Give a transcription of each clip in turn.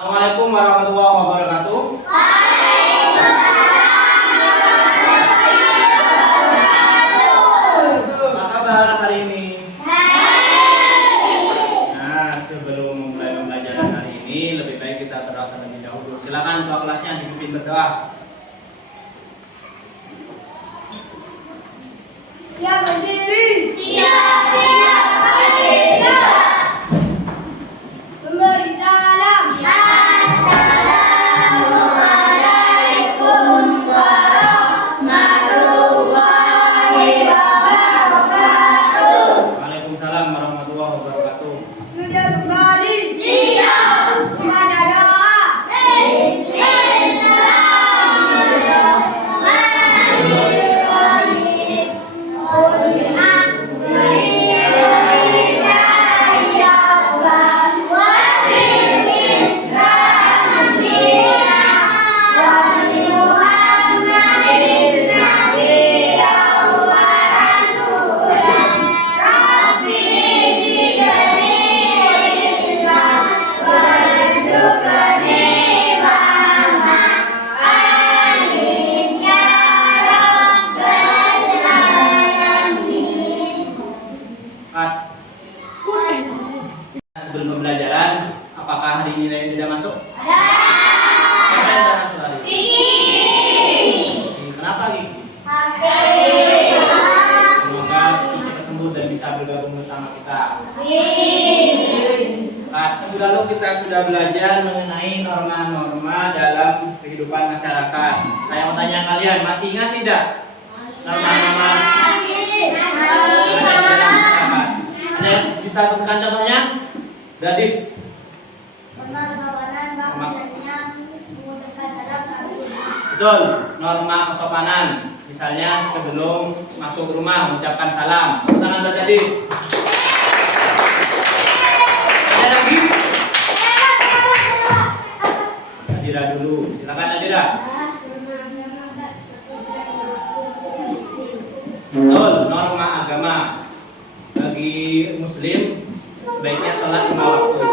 Assalamualaikum warahmatullahi wabarakatuh. Apa kabar hari ini? Nah, sebelum memulai pembelajaran hari ini, lebih baik kita berdoa terlebih dahulu. Silakan ketua kelasnya dipimpin berdoa. Siap berdiri. Siap, siap, berdiri. Memberi salam. Assalamualaikum warahmatullahi wabarakatuh. Waalaikumsalam warahmatullahi wabarakatuh. Sudah kembali. Siap. Kepada doa. Sebelum pembelajaran, apakah hari ini nilai tidak masuk? Siapa yang tidak masuk hari ini? Kenapa Gigi? Semoga Gigi cepat sembuh dan bisa bergabung bersama kita. Lalu kita sudah belajar mengenai norma-norma dalam kehidupan masyarakat. Saya mau tanya kalian, masih ingat tidak? Norma-norma dalam masyarakat. Ada yang bisa sebutkan contohnya? Jadi, betul, norma kesopanan. Misalnya sebelum masuk rumah mengucapkan salam. Tepuk tangan berjadi. Ada lagi? Nadira dulu. Silakan Nadira. Betul, norma agama. Bagi muslim sebaiknya sholat 5 waktu.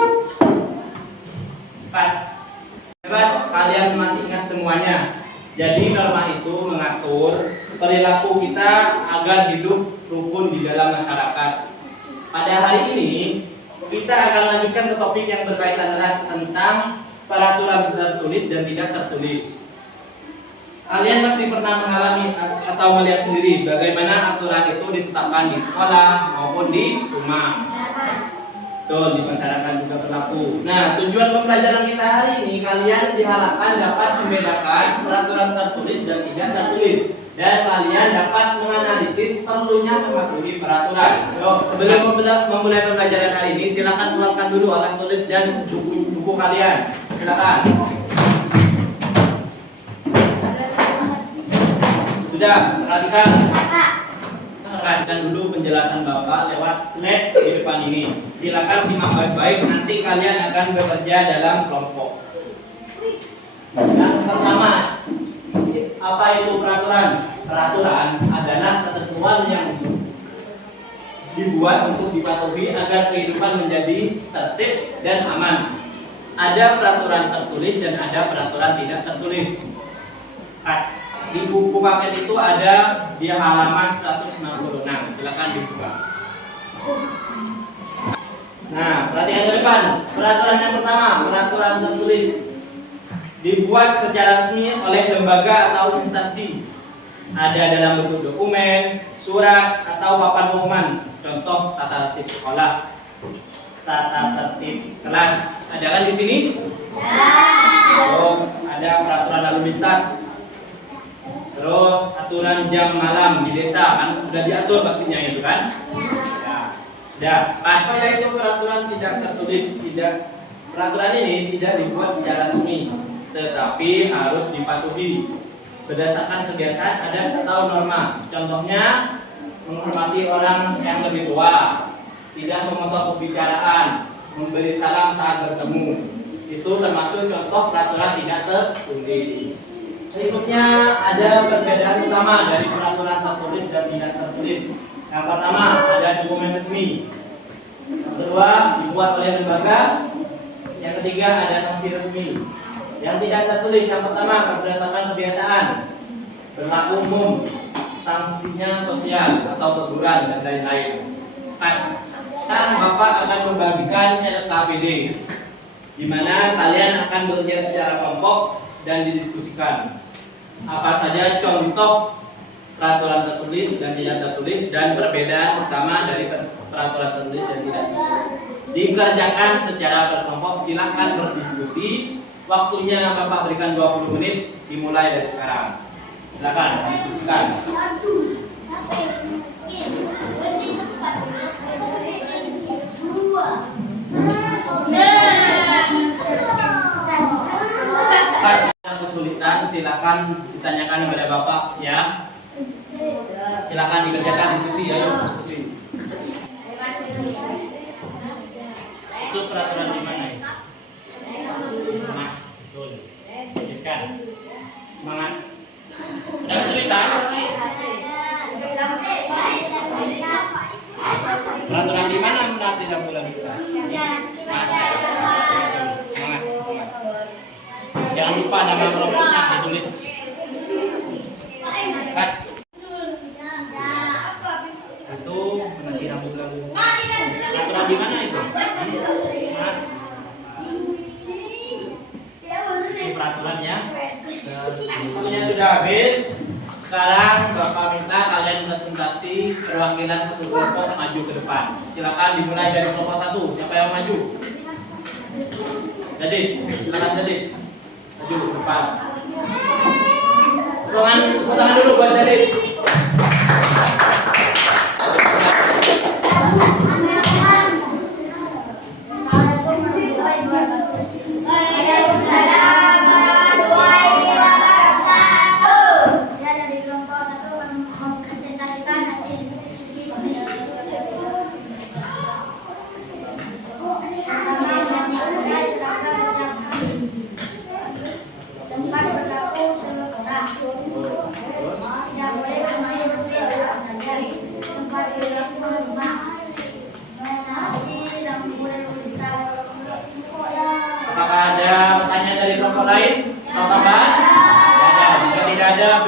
4. Hebat, kalian masih ingat semuanya. Jadi norma itu mengatur perilaku kita agar hidup rukun di dalam masyarakat. Pada hari ini kita akan lanjutkan ke topik yang berkaitan erat tentang peraturan tertulis dan tidak tertulis. Kalian pasti pernah mengalami atau melihat sendiri bagaimana aturan itu ditetapkan di sekolah maupun di rumah. Betul, di masyarakat juga berlaku. Nah, tujuan pembelajaran kita hari ini, kalian diharapkan dapat membedakan peraturan tertulis dan tidak tertulis. Dan kalian dapat menganalisis perlunya mematuhi peraturan. Yuk, sebelum memulai pembelajaran hari ini, silakan keluarkan dulu alat tulis dan buku kalian. Silakan. Sudah, perhatikan dulu penjelasan Bapak lewat slide di depan ini. Silakan simak baik-baik, nanti kalian akan bekerja dalam kelompok. Yang pertama, apa itu peraturan? Peraturan adalah ketentuan yang dibuat untuk dipatuhi agar kehidupan menjadi tertib dan aman. Ada peraturan tertulis dan ada peraturan tidak tertulis. Di buku paket itu ada di halaman 196. Silakan dibuka. Nah, perhatikan di depan. Peraturan yang pertama, peraturan tertulis. Dibuat secara resmi oleh lembaga atau instansi. Ada dalam bentuk dokumen, surat, atau papan pengumuman. Contoh tata tertib sekolah, tata tertib kelas. Ada kan di sini? Terus ada peraturan lalu lintas. Terus aturan jam malam di desa kan sudah diatur pastinya itu kan? Ya. Apa itu peraturan tidak tertulis? Peraturan ini tidak dibuat secara resmi, tetapi harus dipatuhi berdasarkan kebiasaan adat atau norma. Contohnya menghormati orang yang lebih tua, tidak memotong pembicaraan, memberi salam saat bertemu. Itu termasuk contoh peraturan tidak tertulis. Berikutnya ada perbedaan utama dari peraturan tertulis dan tidak tertulis. Yang pertama ada dokumen resmi. Yang kedua dibuat oleh lembaga. Yang ketiga ada sanksi resmi. Yang tidak tertulis yang pertama berdasarkan kebiasaan, berlaku umum, sanksinya sosial atau teguran dan lain-lain. Kan Bapak akan membagikan LKPD, di mana kalian akan bekerja secara kelompok dan didiskusikan. Apa saja contoh peraturan tertulis dan tidak tertulis dan perbedaan utama dari peraturan tertulis dan tidak tertulis. Dikerjakan secara berkelompok, silakan berdiskusi. Waktunya Bapak berikan 20 menit dimulai dari sekarang. Silakan diskusikan. Kesulitan silakan ditanyakan kepada Bapak ya. Silakan dikerjakan diskusi, ayo diskusi. Itu peraturan di mana ya? Nah, betul. Lanjutkan. Semangat. Ada kesulitan? Peraturan di mana menurut tidak boleh dibahas? Masa. Semangat. Jangan lupa nama kelompoknya ditulis. Kat. Itu menanti rambut lagu. Peraturan di mana itu? Mas. Itu peraturannya. Waktunya sudah habis. Sekarang Bapak minta kalian presentasi perwakilan satu kelompok maju ke depan. Silakan dimulai dari kelompok 1. Siapa yang maju? Jadi, silakan jadi. Maju ke depan. Ruangan tangan dulu buat jadi. Apakah ada pertanyaan dari kelompok lain? Atau tambahan? Tidak ada. Jika tidak ada,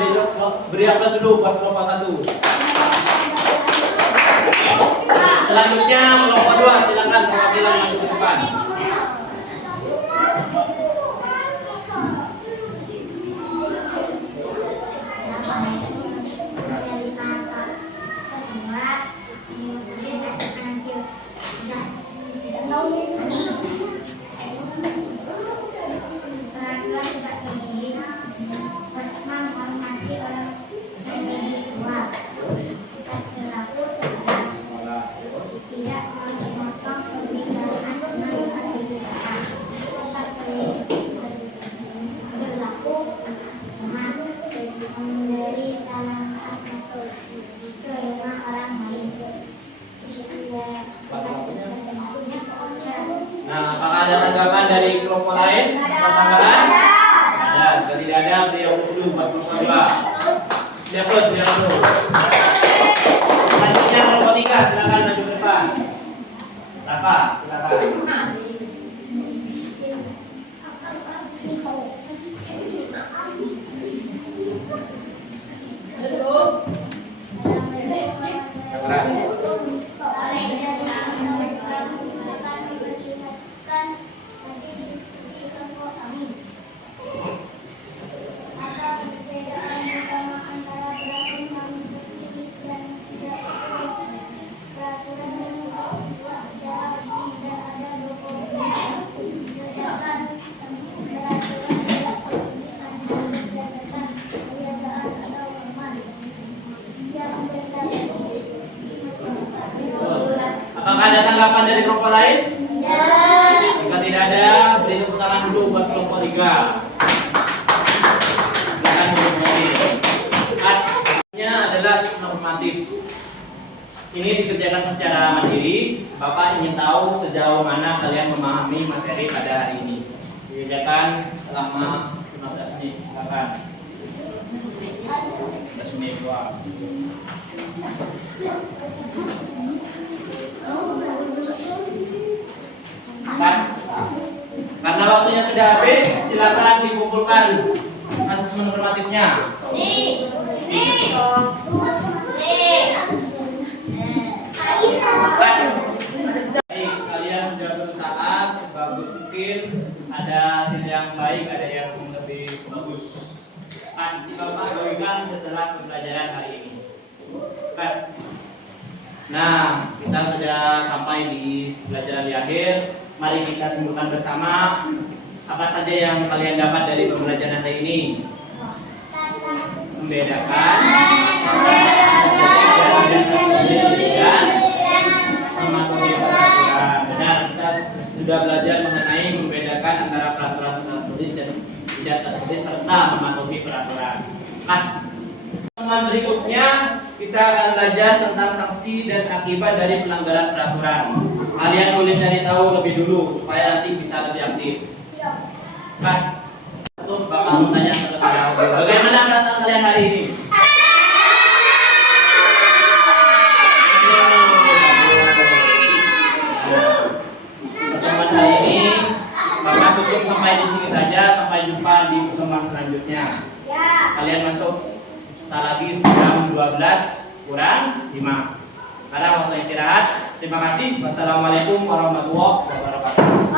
beri aplaus dulu buat kelompok 1. Selanjutnya kelompok 2, silakan perwakilan maju ke depan. Nah, apakah ada tanggapan dari kelompok lain? Tambahan? Ada. Jika tidak ada, beri aplaus dulu buat kelompok 2. Beri aplaus dulu. Selanjutnya kelompok 3, silakan maju ke depan. Rafa, silakan. Apakah ada tanggapan dari kelompok lain? Jika tidak ada, beri tepuk tangan dulu buat kelompok 3. Silakan dimulai. Artinya adalah normatif. Ini dikerjakan secara mandiri. Bapak ingin tahu sejauh mana kalian memahami materi pada hari ini. Dikerjakan selama 15 menit. Silakan. 15 menit doang. Kan? Karena waktunya sudah habis, silakan dikumpulkan asesmen normatifnya. Nih. Baik, kalian sudah berusaha sebagus mungkin. Ada hasil yang baik, ada yang lebih bagus. Tinggal bagikan setelah pembelajaran hari ini. Nah, kita sudah sampai di pelajaran di akhir. Mari kita simpulkan bersama apa saja yang kalian dapat dari pembelajaran hari ini. Membedakan, dan mematuhi peraturan. Benar, kita sudah belajar mengenai membedakan antara peraturan tertulis dan tidak tertulis serta mematuhi peraturan. Teman berikutnya kita akan belajar tentang sanksi dan akibat dari pelanggaran peraturan. Kalian boleh cari tahu lebih dulu supaya nanti bisa lebih aktif. Untuk bakal bertanya terlebih dahulu. Bagaimana perasaan kalian hari ini? Pertemuan hari ini Bapak tutup sampai di sini saja. Sampai jumpa di pertemuan selanjutnya. Kalian masuk tak lagi jam 12 kurang 5. Sekarang waktu istirahat. Terima kasih. Wassalamualaikum warahmatullahi wabarakatuh.